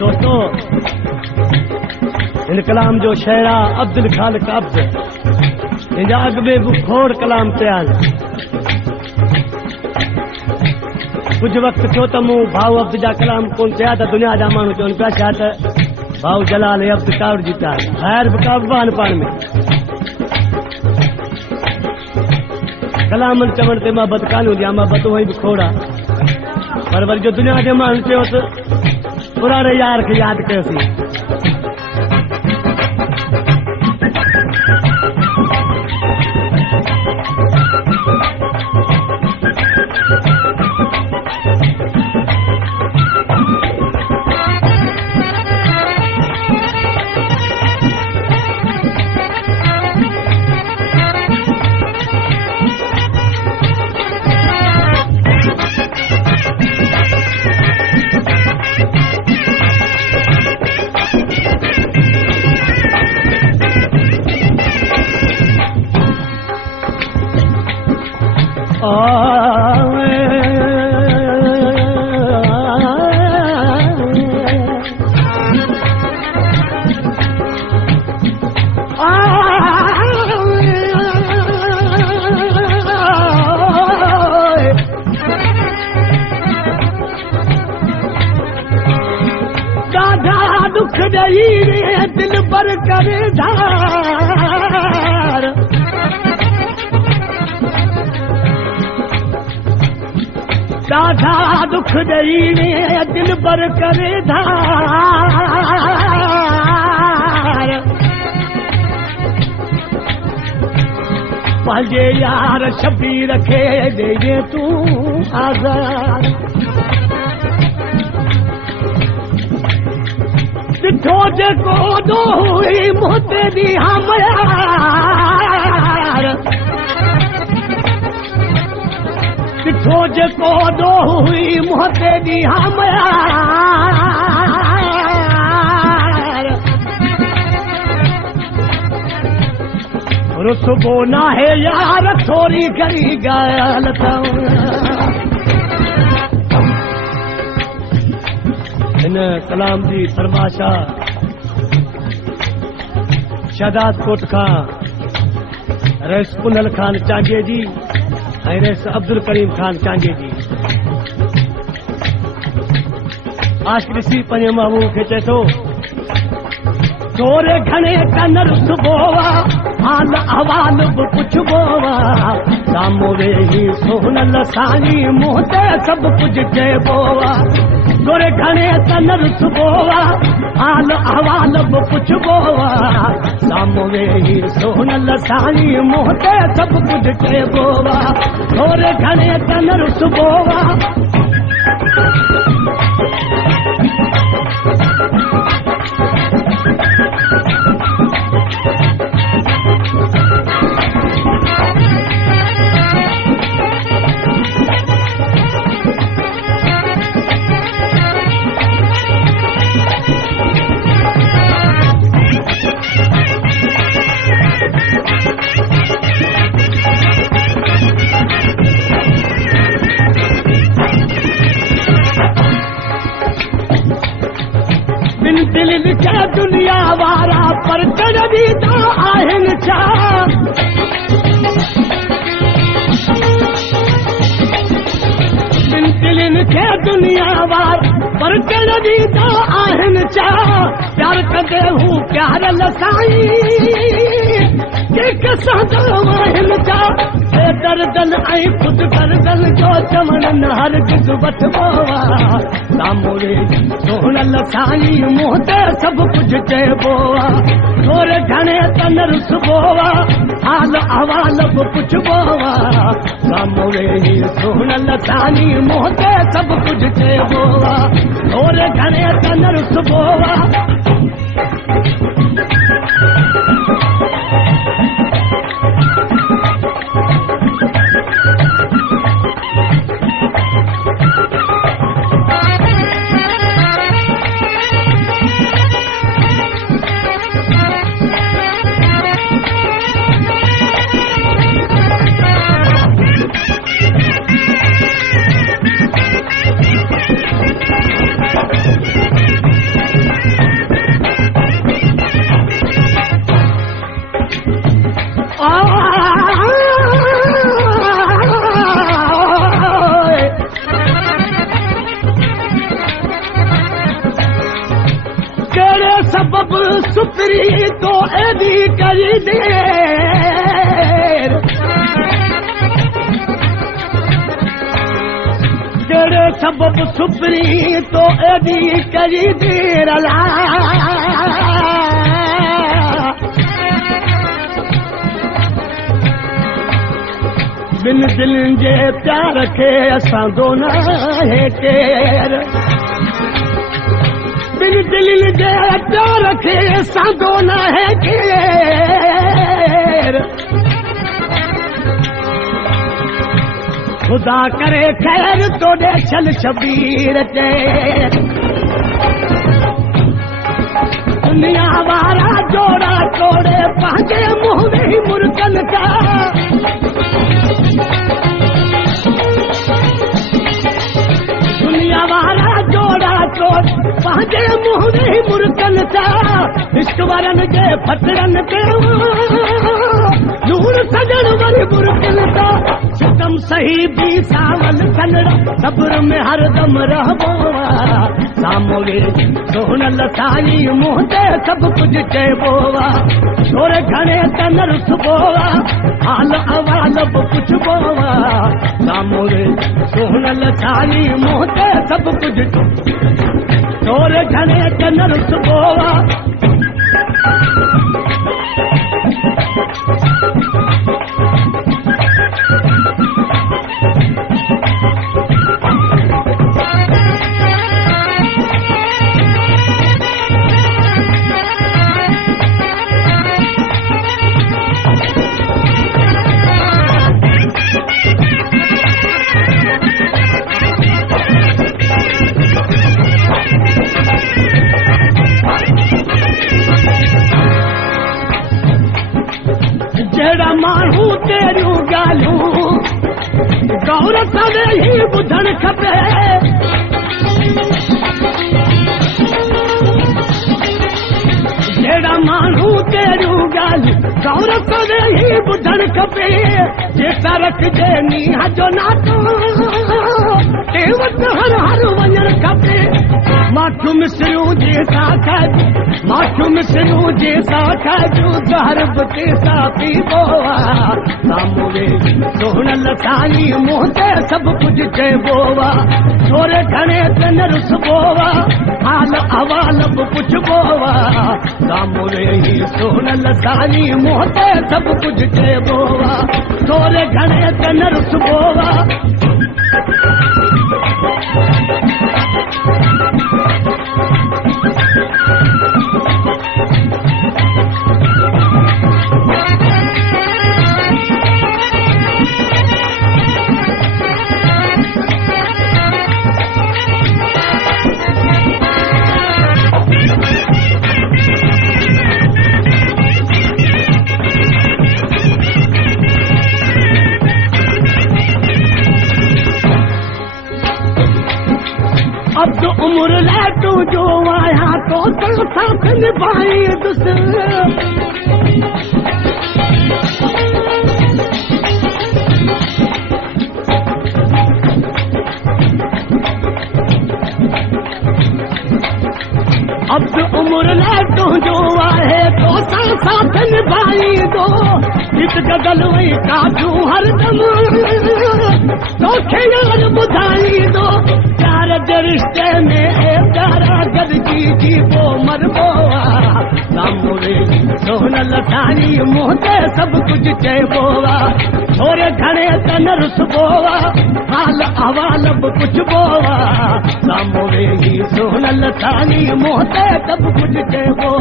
दोस्तों, इन कलाम जो शेरा अब्दुल खालिक अब्द इन अॻ में बुखोड़ कलाम तयार कुछ वक्त थियो त मूं भाऊ अब्द जा कलाम कोन थिया त दुनिया जा माण्हू चवनि पिया छा त भाऊ जलाल अब्द कावड़ जी था ख़ैर बि काबवान पाण में कलामनि चवण ते मोहबत कान हूंदी आहे, मोहबत उहो ई बुखोड़ आहे। पर वरी जो दुनिया जे माण्हू चयो त पुराने यार के याद कयोसीं। दुख दई दिल पर करे धार दादा दुख दई दिल पर करे धार पंहिंजे यार शबीर खे ॾे तूं आज़ाद ॾिठो जेको दोही मोते दी हमयार ॾिठो जेको दोही मोते दी हमयार रुसबो नाहे यार थोरी घणी ॻाल्हि अथव इन कलाम जी फरमाशा शहदाद कोट खां रईस पुनल खान चांगे जी ऐं रईस अब्दुल करीम खान चांगे जी आशिक़ ॾिसी पंहिंजे महबूब खे चए थो तोरे घणे कन रुसबो हाल अहवाल बि पुछबो साम्हूं वेही सोनल साईं मुंहं ते सभु कुझु चइबो तोरे घणे कन रुसबो हाल अहवाल बि पुछबो साम्हूं वेही सोनल साईं मुंहं ते सभु कुझु चइबो तोरे घणे कन रुसबो दुनिया वारा पर कड़ी आहिनि छा दिलनि खे दुनिया वारा पर कड़ी आहिनि छा प्यार कंदे हू प्यारल साईं आहिनि छा दर्दन ऐं ख़ुदि दर्दन जो चवण हर गिज़ वठबो साम्हूं वेही सोनल साईं मुंहं ते सभु कुझु चइबो तोरे घणे कन रुसबो हाल अहवाल बि पुछबो साम्हूं वेही सोनल साईं मुंहं ते सभु कुझु चइबो तोरे घणे कन रुसबो सबब सुपरी तो एदी करी देर तेरे सबब सुपरी तो एदी करी देर बिन दिलनि जे प्यार खे असां दोना है केर बिन दिलनि जे प्यार खे असां दोना है केर खुदा करे खैर तोड़े चल शबीर ते दुनिया वारा जोड़ा तोड़े पंहिंजे मुंह में ही मुर्गन का दुनिया वारा जोड़ा तोड़ पंहिंजे मुंह में ही मुर्गन का इश्क वारन जे फटरन पे नूर सजन वरी मुर्गन का सितम सही भी सावल कनड़ा सब्र में हरदम रहबो सामोरे सोहनल साई मुंह ते सब कुछ चइबो तोरे घणे तन रुसबो हाल अवाल पुछबो सामोरे सोहनल साई मुंह ते सब कुछ तोरे घणे तन रुसबो जहिड़ा माण्हू तेरियूं ॻाल्हियूं गौर सां ही ॿुधणु खपे जहिड़ा माण्हू तेरियूं ॻाल्हियूं गौर सां ही ॿुधणु खपे जेका रखिजे मींहं जो नातो ते वटि हर हर वञणु खपे माठियूं मिसरियूं जंहिंसां खाइजूं माठियूं मिसरियूं जंहिंसां खाइजूं ज़हर बि तंहिंसां पीबो सामूरे सोहनल साई मुंहं ते सभु कुझु चइबो तोरे घणे ते न रुसबो हाल अवाल बि पुछबो सामूरे सोहनल साई मुंहं ते सभु कुझु चइबो तोरे घणे ते न रुसबो अब तो उम्र ले तू जो आया तो साथ निभाई अब तो उम्र ले तू जो आए तो साथ निभाई दो इत गगल वही काजू हरदम तो यार बुधाई दो प्यार जे रिश्ते में प्यारा गदगी जीवो मरबो सामूरे सोहनल साई मुंह ते सब कुछ चइबो थोरे घणे तन रुसबो हाल अवाल बि पुछबो सामूरे सोहनल साई मुंह ते सब कुछ चइबो